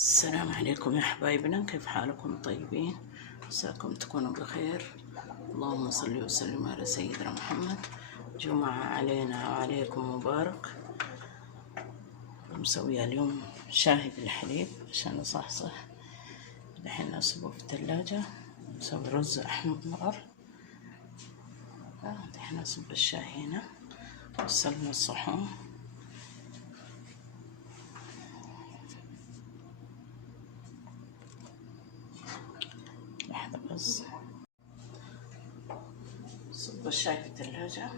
السلام عليكم يا حبايبنا، كيف حالكم؟ طيبين؟ عساكم تكونوا بخير. اللهم صل وسلم على سيدنا محمد. جمعة علينا وعليكم مبارك. مسوية اليوم شاهي بالحليب عشان أصحصح. دحين أصبه في الثلاجة. نسوي رز أحمر. دحين أصب الشاي هنا. غسلنا الصحون. لحظة بس. صب الشاي في الثلاجة.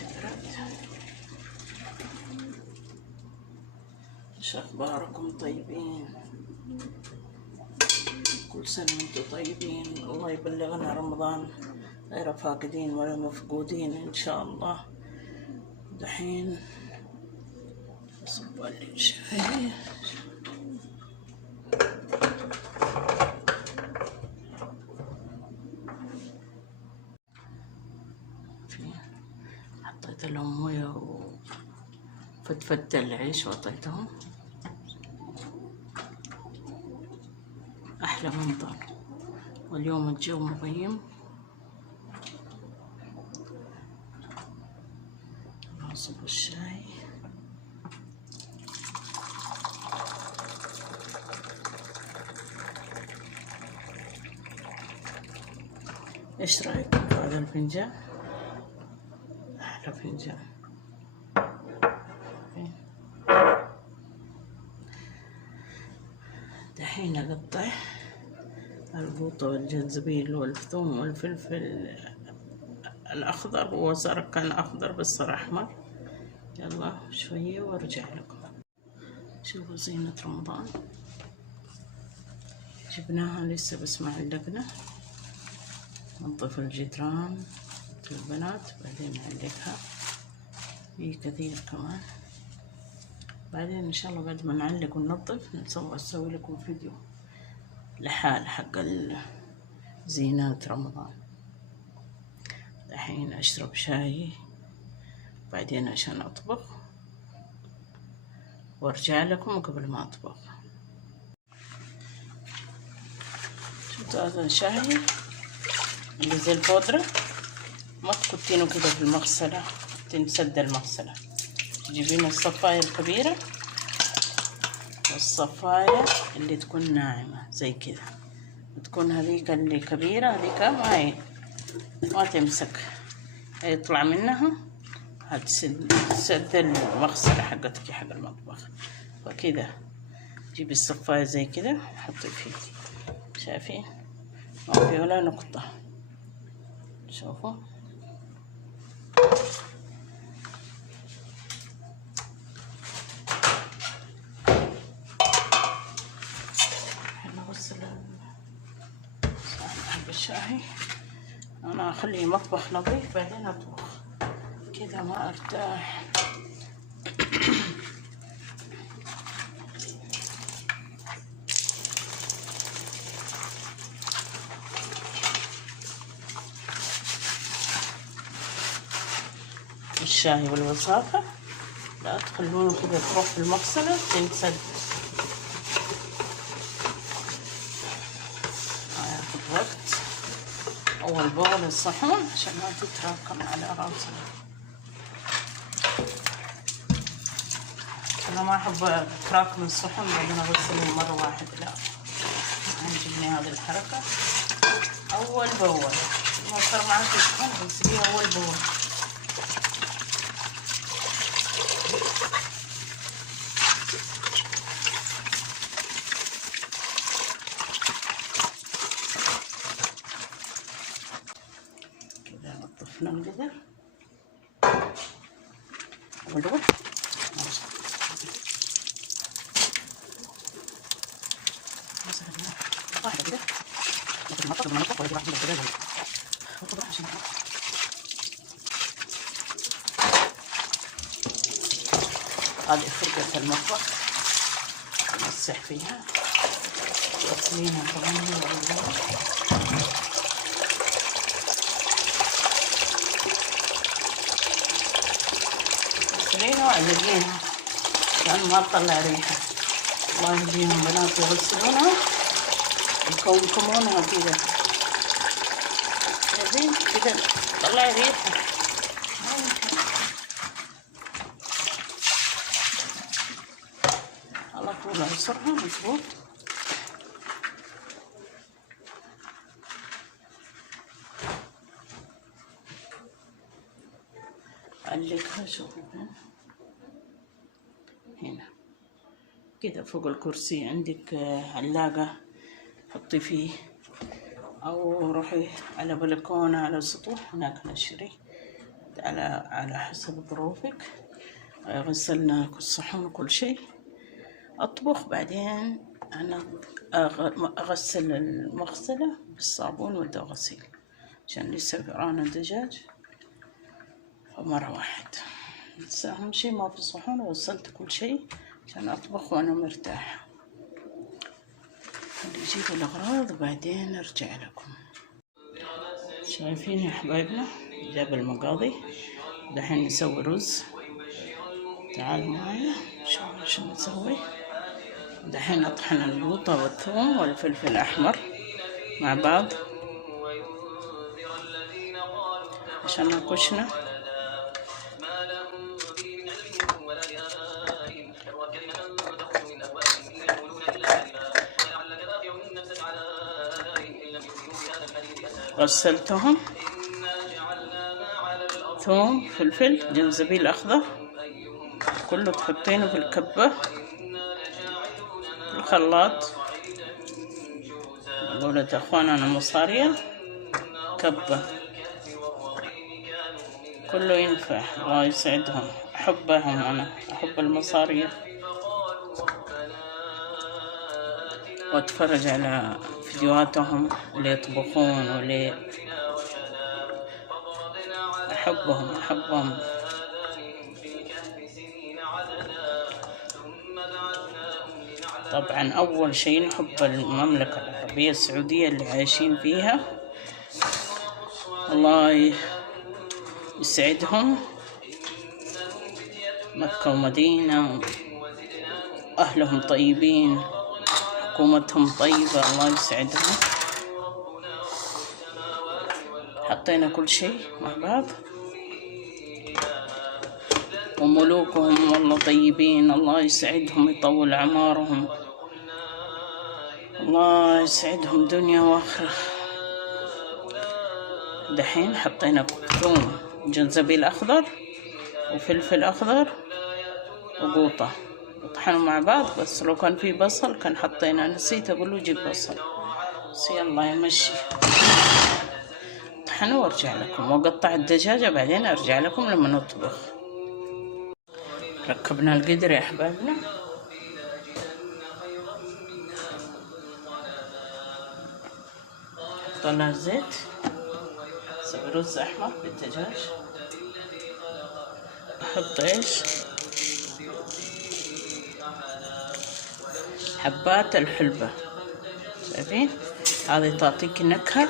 تبرد. شو أخباركم؟ طيبين؟ كل سنة وانتم طيبين. الله يبلغنا رمضان غير فاقدين ولا مفقودين إن شاء الله. دحين أصب لي الشاي. حطيت لهم موية وفتفت العيش وعطيتهم. أحلى منظر، واليوم الجو مغيم. أصب الشاي. إيش رأيكم في هذا الفنجان؟ أحلى فنجان. دحين أقطع القوطة والجنزبيل والثوم والفلفل الأخضر، هو صار كان أخضر بس صار أحمر. يلا شوية وأرجع لكم. شوفوا زينة رمضان، جبناها لسه بس ما علقنا. ننظف الجدران البنات بعدين نعلقها. في كثير كمان بعدين إن شاء الله بعد ما نعلق وننظف نسوي لكم فيديو لحال حق زينات رمضان. الحين أشرب شاي بعدين عشان أطبخ وأرجع لكم قبل ما أطبخ. شفتوا هذا شاي اللي زي البودرة، ما تكتينه كده في المغسلة، تنسد المغسلة. تجيبين الصفاية الكبيرة والصفاية اللي تكون ناعمة زي كده، تكون هذيك اللي كبيرة هذيك ما تمسك، يطلع منها هتسد المغسلة حقتك حق المطبخ. وكده جيبي الصفاية زي كده حطي فيه، شايفين ما في ولا نقطة. شوفوا الشاي. أنا أخلي مطبخ نظيف بعدين أطبخ، كذا ما أرتاح. الشاي والوصافة لا تخلونه كذا تروح في المغسلة تنسد. ياخد وقت أول بأول الصحون عشان ما تتراكم على راسنا. أنا ما أحب تراكم الصحون بعدين أغسلهم مرة واحدة، لا عجبني هذه الحركة. أول بأول ما صار معك الصحون اغسليها أول بأول. نظفنا القدر ونروح واحدة كده لكن ما تقدر نطبخ ولا تروح عند الدجاج وتروح عشان هذه خرقة المطبخ نمسح فيها وغسلينها كمان. غسلينها وعلقينها عشان ما تطلع ريحة. الله يهديهم بنات يغسلونها يكمكمونها كذا، شايفين كذا تطلع ريحة. على طول اعصرها مظبوط. علقها شوفوا هنا كده فوق الكرسي عندك علاقة حطي فيه، أو روحي على بلكونة على سطوح هناك نشري على حسب ظروفك. غسلنا كل صحون وكل شيء. أطبخ بعدين أنا أغسل المغسلة بالصابون وده غسيل عشان لسه قرانا الدجاج مرة واحدة. بس أهم شي ما في صحون، وغسلت كل شيء عشان أطبخ وأنا مرتاحة. نجيب الأغراض وبعدين نرجع لكم. شايفين يا حبايبنا جاب المقاضي. دحين نسوي رز. تعالوا معايا شوفوا شو نسوي. دحين أطحن البوطة والثوم والفلفل الأحمر مع بعض عشان الكشنة. غسلتهم، ثوم فلفل جنزبيل أخضر كله تحطينه في الكبة في الخلاط. قولة أخواننا المصارية كبة كله ينفع. الله يسعدهم، أحبهم، أنا أحب المصارية وأتفرج على فيديوهاتهم اللي يطبخون واللي أحبهم. طبعا أول شيء نحب المملكة العربية السعودية اللي عايشين فيها. الله يسعدهم، مكة ومدينة، أهلهم طيبين، حكومتهم طيبة، الله يسعدهم. حطينا كل شيء مع بعض. وملوكهم والله طيبين، الله يسعدهم يطول أعمارهم، الله يسعدهم دنيا وآخرة. دحين حطينا ثوم جنزبيل أخضر وفلفل أخضر وقوطة وطحنوا مع بعض. بس لو كان في بصل كان حطينا، نسيت أقوله جيب بصل، بس يلا يمشي. طحنوا وارجع لكم، وقطع الدجاجة بعدين أرجع لكم لما نطبخ. ركبنا القدر يا أحبابنا. حطينا الزيت. سوي رز أحمر بالدجاج. أحط إيش؟ حبات الحلبة، شايفين؟ هذه تعطيك نكهة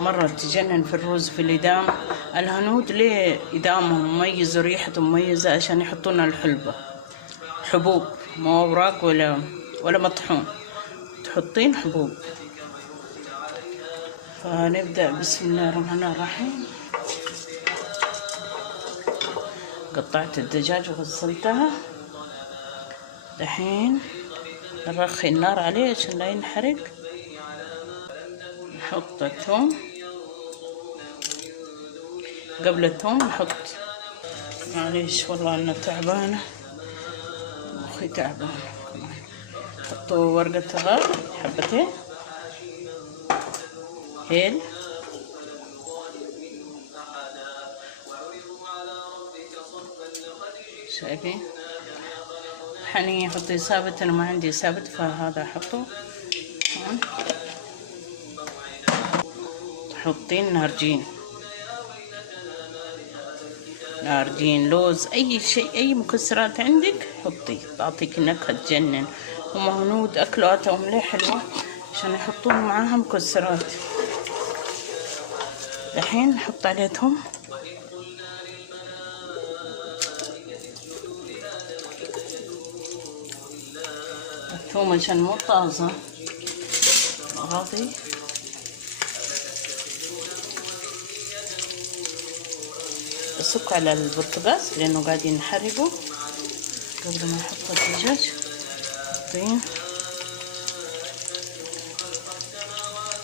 مرة تجنن في الرز. في الإدام الهنود ليه إدامهم مميز وريحتهم مميزة؟ عشان يحطون الحلبة، حبوب مو أوراق ولا مطحون، تحطين حبوب. فنبدأ بسم الله الرحمن الرحيم. قطعت الدجاج وغسلتها. دحين نرخي النار عليه عشان لا ينحرق. نحط الثوم. قبل الثوم نحط، معليش والله أنا تعبانة، مخي تعبان. حطوا ورقة غار حبتين، هيل، شايفين؟ حنية حطي ثابت، أنا ما عندي ثابت فهذا أحطه. تحطين نارجين، لوز، أي شيء، أي مكسرات عندك حطي، تعطيك نكهة تجنن. هم هنود أكلاتهم ليه حلوة عشان يحطون معاها مكسرات. الحين نحط عليه توم. ثوم عشان مو طازة أغطي. أصك على البوتاجاز لأنه قاعدين نحرقه قبل ما أحط الدجاج. طيب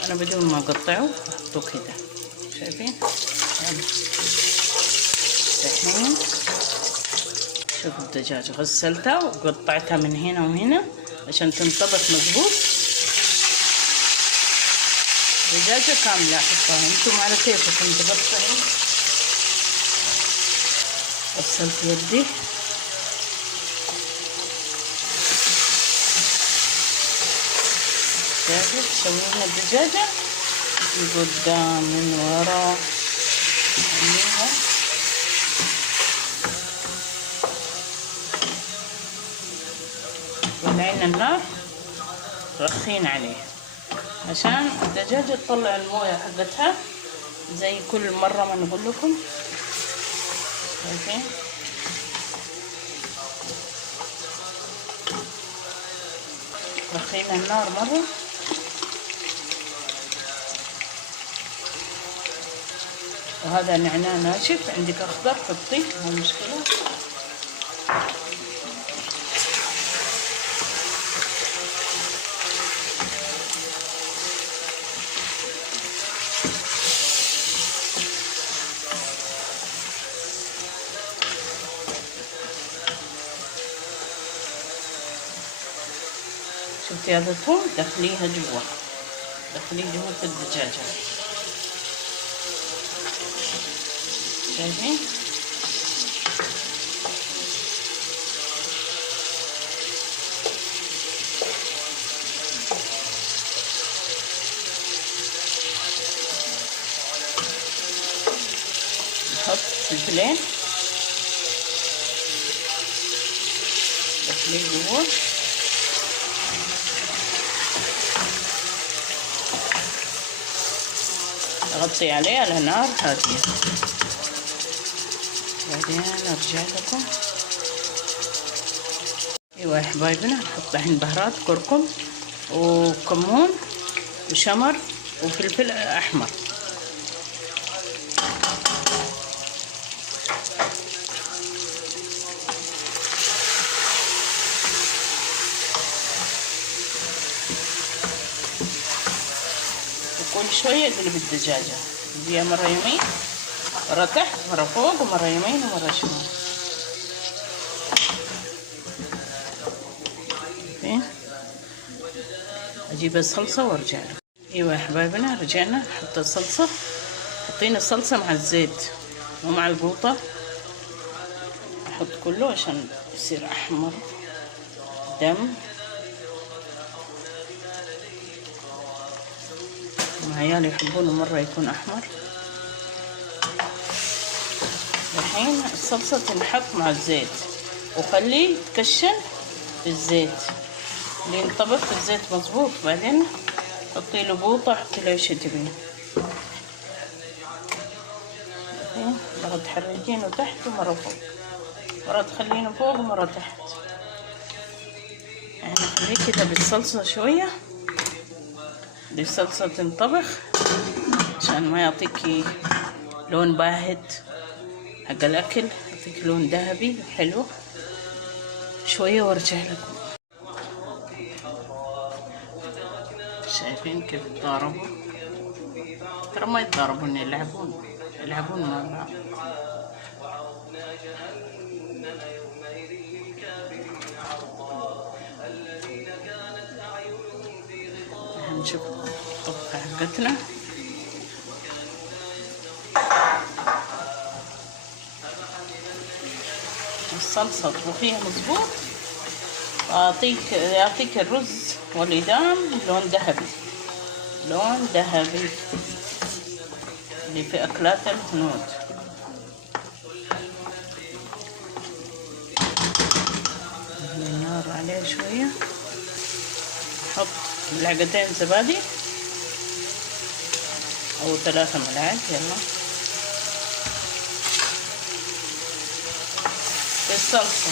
أنا بدون ما أقطعه أحطه كده، شايفين؟ الحين شوف الدجاج غسلتها وقطعتها من هنا وهنا عشان تنطبخ مظبوط. دجاجة كاملة أحطها، انتم على كيفكم تقطعوا. غسلت يدي. سوينا الدجاجة من قدام من ورا. ولعنا النار، رخين عليه عشان الدجاجة تطلع الموية حقتها زي كل مرة ما نقول لكم. شايفين؟ رخينا النار مرة. وهذا نعناع ناشف، عندك أخضر حطيه مو مشكلة. شفتي هذا الثوم؟ دخليها جوا، دخليه جوا في الدجاجة. شايفين؟ نحط فلفلين، دخليه جوا. أغطي عليه على نار هادية. بعدين أرجع لكم. أيوة يا حبايبنا، نحط الحين بهارات كركم وكمون وشمر وفلفل أحمر. وكل شوية اقلب الدجاجة، اديها مرة يمين مرة تحت مرة فوق ومرة يمين ومرة شمال. اجيب الصلصة وارجع لكم. ايوه يا حبايبنا، رجعنا. نحط الصلصة، حطينا الصلصة مع الزيت مو مع القوطة. احط كله عشان يصير احمر دم. عيالي يحبونه مرة يكون احمر. الحين الصلصة تنحط مع الزيت وخليه يتكشن في الزيت لينطبخ في الزيت مظبوط. بعدين حطي له بوطة، حطي له ايش تبين. مرة تحركينه تحت ومرة فوق، مرة تخلينه فوق ومرة تحت. يعني خليه كده بالصلصة شوية، بالصلصة تنطبخ عشان ما يعطيكي لون باهت حق الأكل، يعطيك لون ذهبي حلو. شوية وارجع لكم. شايفين كيف يتضاربوا؟ ترى ما يتضاربون، يلعبون مع بعض. هنشوف الطبخة حقتنا. الصلصة اطبخيها مظبوط، يعطيك الرز والإدام لون ذهبي، لون ذهبي اللي في أكلات الهنود. النار عليه شوية. نحط ملعقتين زبادي أو 3 ملعقات. يلا بالصلصة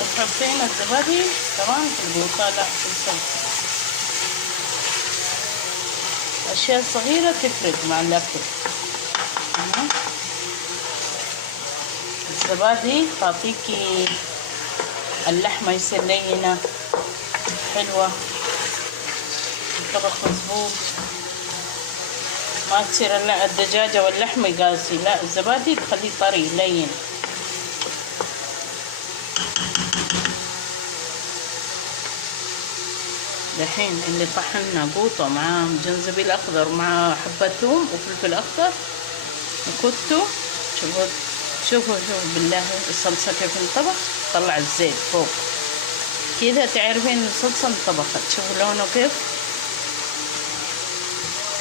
وتحطين الزبادي كمان في البوطة، لا في الصلصة. أشياء صغيرة تفرق مع الأكل. الزبادي تعطيكي اللحمة يصير لينة حلوة، الطبخ مظبوط، ما تصير الدجاجة واللحمة قاسي، لا الزبادي تخليه طري لين. دحين اللي طحنا قوطة مع جنزبيل أخضر مع حبة ثوم وفلفل أخضر وكتو. شوفوا بالله الصلصة كيف انطبخ، طلع الزيت فوق كذا، تعرفين الصلصة انطبخت. شوفوا لونه كيف.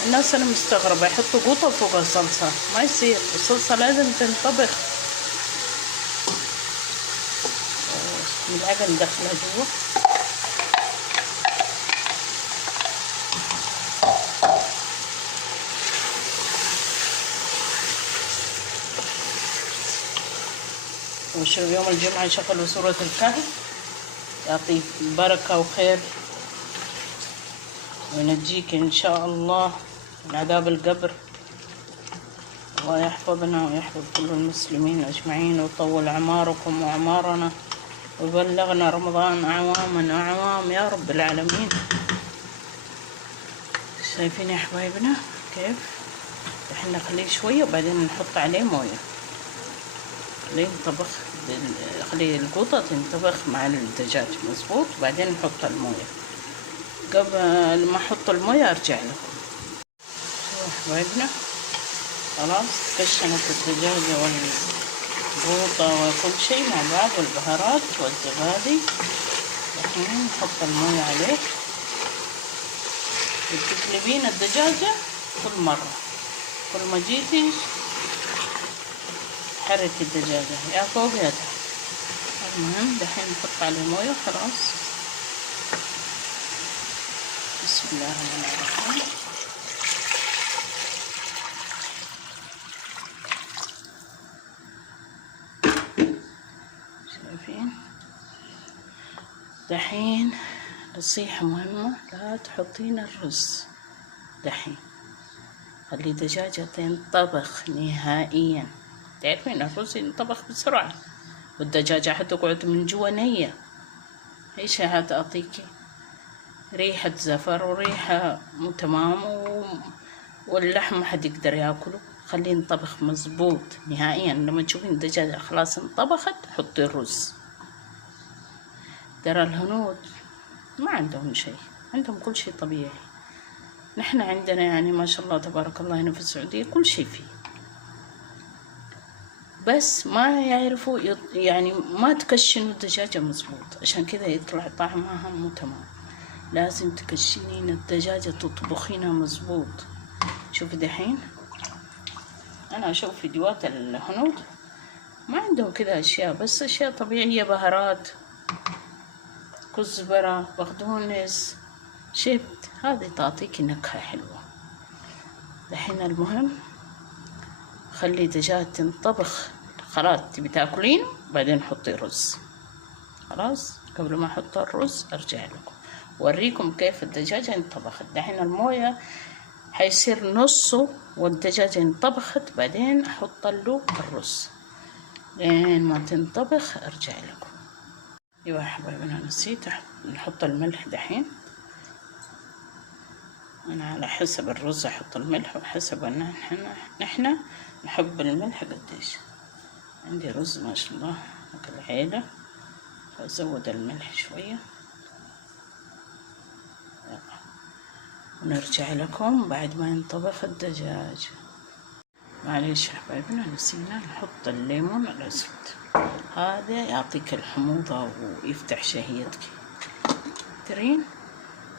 الناس أنا مستغربة يحطوا قوطة فوق الصلصة، ما يصير، الصلصة لازم تنطبخ. نلعقها ندخلها جوا. وشو يوم الجمعة يشغلوا سورة الكهف، يعطيك بركة وخير وينجيك إن شاء الله من عذاب القبر. الله يحفظنا ويحفظ كل المسلمين أجمعين ويطول أعماركم وأعمارنا ويبلغنا رمضان أعواما وأعوام يا رب العالمين. شايفين يا حبايبنا كيف؟ احنا نخليه شوية وبعدين نحط عليه موية، خليه ينطبخ، خلي القوطة تنطبخ مع الدجاج مظبوط، بعدين نحط الموية. قبل ما احط الموية ارجع لكم. شوفوا حبايبنا خلاص كشنت الدجاجة والقوطة وكل شيء مع بعض والبهارات والزبادي. الحين نحط الموية عليه وتقلبين الدجاجة كل مرة، كل ما جيتي حركي الدجاجة يا فوق يا تحت. المهم دحين نحط عليه موية خلاص. بسم الله الرحمن الرحيم. شايفين دحين نصيحة مهمة، لا تحطين الرز دحين، خلي دجاجة تنطبخ نهائيا. تعرفين الرز ينطبخ بسرعة والدجاجة حتقعد من جوا نية. ايش هتعطيكي ريحة زفر وريحة مو تمام واللحم ما حد يقدر ياكله. خليه ينطبخ مظبوط نهائيا. لما تشوفين الدجاجة خلاص انطبخت حطي الرز. ترى الهنود ما عندهم شيء، عندهم كل شيء طبيعي. نحن عندنا يعني ما شاء الله تبارك الله هنا في السعودية كل شيء فيه، بس ما يعرفوا يعني ما تكشنوا الدجاجة مظبوط، عشان كذا يطلع طعمها مو تمام. لازم تكشنين الدجاجة تطبخينها مظبوط. شوفي دحين انا اشوف فيديوهات الهنود ما عندهم كذا اشياء، بس اشياء طبيعية، بهارات، كزبرة، بقدونس، شبت، هذه تعطيكي نكهة حلوة. دحين المهم خلي دجاج تنطبخ خلاص، تبي تاكلين بعدين حطي رز. خلاص قبل ما احط الرز ارجع لكم اوريكم كيف الدجاجة انطبخت. دحين الموية حيصير نصه والدجاجة انطبخت، بعدين احط له الرز لين ما تنطبخ ارجع لكم. ايوه يا حبايبنا نسيت نحط الملح. دحين انا على حسب الرز احط الملح وحسب ان نحن نحب الملح قديش. عندي رز ما شاء الله اكل عيلة، فازود الملح شوية. ونرجع لكم بعد ما ينطبخ الدجاج. معليش يا حبايبنا نسينا نحط الليمون الاسود، هذا يعطيك الحموضة ويفتح شهيتك. ترين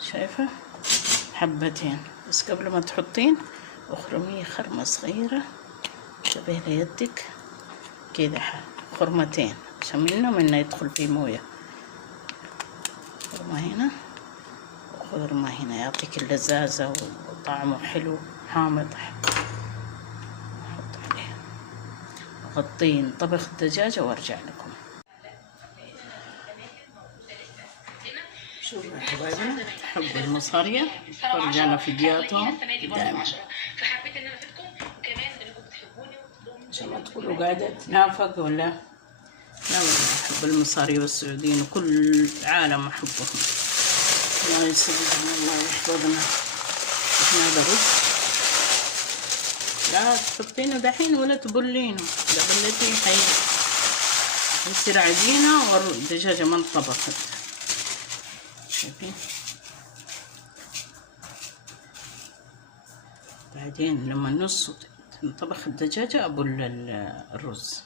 شايفة حبتين بس. قبل ما تحطين اخرميه خرمة صغيرة شبه ليدك كده، خرمتين عشان منه يدخل فيه موية. خرمة هنا وخرمة هنا يعطيك اللذاذة وطعمه حلو حامض. احط عليه غطين طبخ الدجاجة وارجع لكم. شوفوا يا حبايبنا، حبوا المصارية فرجعنا فيديوهاتهم دائما فحبيت ان انا افيدكم وكمان انكم بتحبوني عشان ما تقولوا قاعدة تنافق ولا لا. والله أحب المصارية والسعوديين وكل العالم أحبهم. الله يسعدهم الله يحفظنا. احنا هذا رز لا تحطينه دحين ولا تبلينه، إذا بليتيه يصير عجينة والدجاجة ما انطبخت. شايفين؟ بعدين لما نص تنطبخ الدجاجة أبل الرز.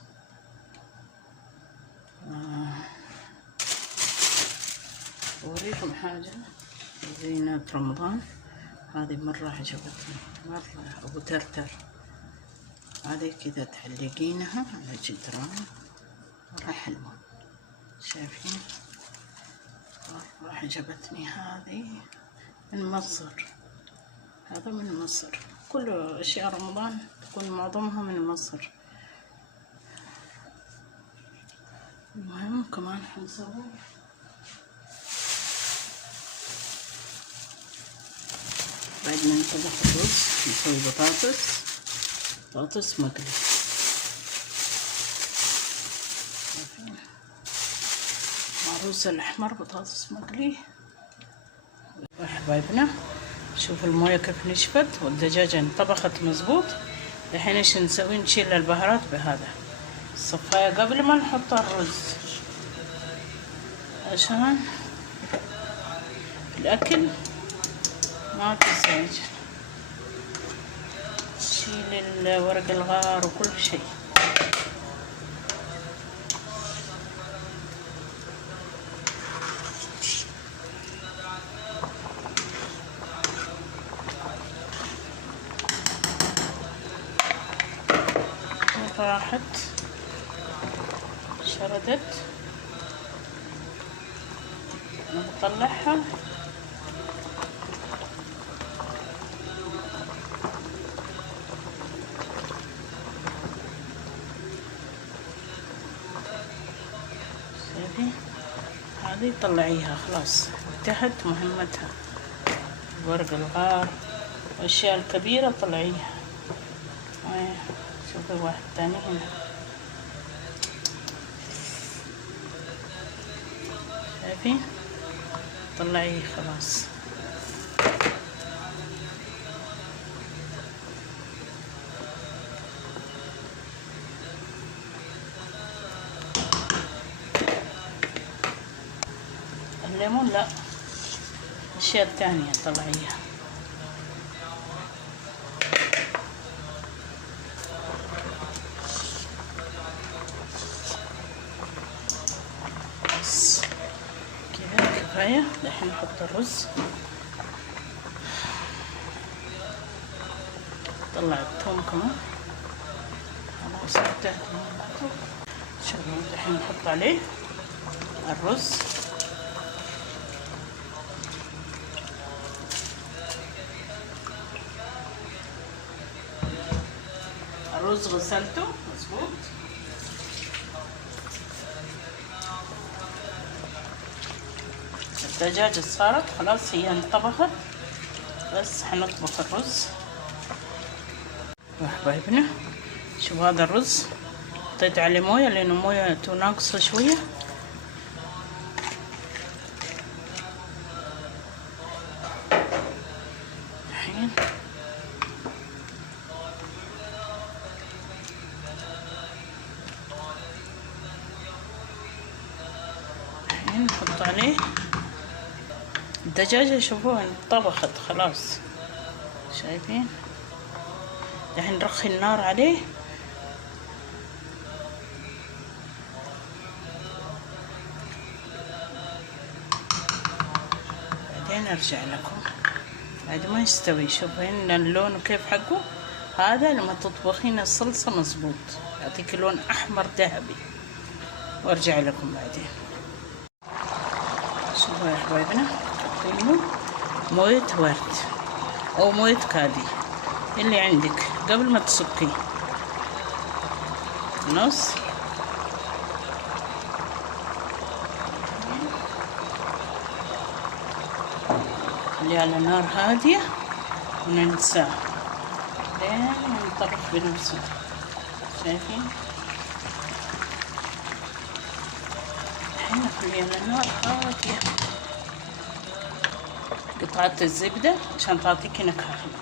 أوريكم حاجة زينة رمضان، هذه مرة عجبتني مرة، أبو ترتر هذه كذا تعلقينها على جدران مرة حلوة. شايفين؟ مرة عجبتني هذه من مصر، هذا من مصر، كل أشياء رمضان تكون معظمها من مصر. المهم كمان حنسوي بعد ما نطبخ الرز نسوي بطاطس مقلي. مع الرز الأحمر بطاطس مقلي. حبايبنا شوفوا الموية كيف نشفت والدجاجة انطبخت مزبوط. الحين ايش نسوي؟ نشيل البهارات بهذا الصفاية قبل ما نحط الرز عشان الأكل ما تزعج. نشيل ورق الغار وكل شيء. راحت شردت نطلعها. شايفين؟ هذه طلعيها خلاص انتهت مهمتها. ورق الغار والاشياء الكبيرة طلعيها. شوفي واحد تاني هنا. شايفين؟ طلعيه خلاص. الليمون لا، الاشياء التانية طلعيها. كفاية. الحين نحط الرز. طلع الثوم كمان خلاص انتهت مهمته. شوفوا الحين نحط عليه الرز. الرز غسلته مظبوط. الدجاجة صارت خلاص هي انطبخت، بس حنطبخ الرز. حبايبنا شوفوا هذا الرز حطيت عليه موية لأنه مويته ناقصة شوية. الحين نحط عليه الدجاجة. شوفوها انطبخت خلاص. شايفين؟ الحين نرخي النار عليه. بعدين ارجع لكم بعد ما يستوي. شوفوا هنا اللون كيف حقه. هذا لما تطبخين الصلصة مظبوط يعطيك لون احمر ذهبي. وارجع لكم بعدين. شوفوا يا حبايبنا حطينه موية ورد او موية كادي اللي عندك قبل ما تصكي نص. خليه على نار هادية وننساه لين ينطبخ بنفسه. شايفين؟ الحين نخليه على نار هادية. قطعت الزبدة عشان تعطيكي نكهة حلوة.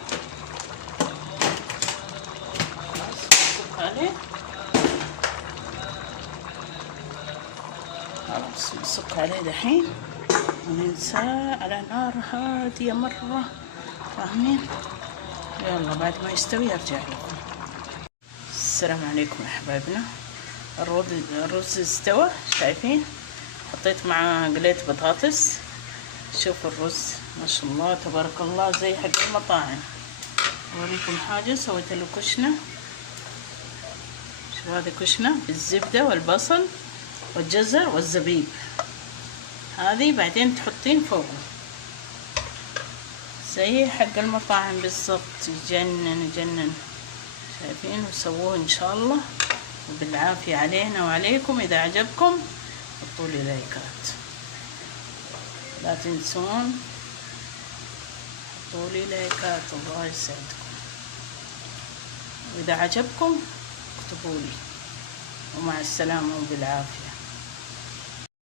خلاص نصب عليه. خلاص نصب عليه دحين وننساه على نار هادية مرة. فاهمين؟ يلا بعد ما يستوي ارجع لكم. السلام عليكم يا حبايبنا. الرز استوى. شايفين؟ حطيت معاه قليت بطاطس. شوفوا الرز ما شاء الله تبارك الله زي حق المطاعم. اوريكم حاجة سويت له كشنة. شو هذا؟ كشنة بالزبدة والبصل والجزر والزبيب. هذه بعدين تحطين فوقه زي حق المطاعم بالضبط. يجنن يجنن. شايفين؟ وسووه ان شاء الله وبالعافية علينا وعليكم. اذا عجبكم حطوا لي لايكات، لا تنسون حطوا لي لايكات، الله يسعدكم. واذا عجبكم اكتبوا لي. ومع السلامة وبالعافية.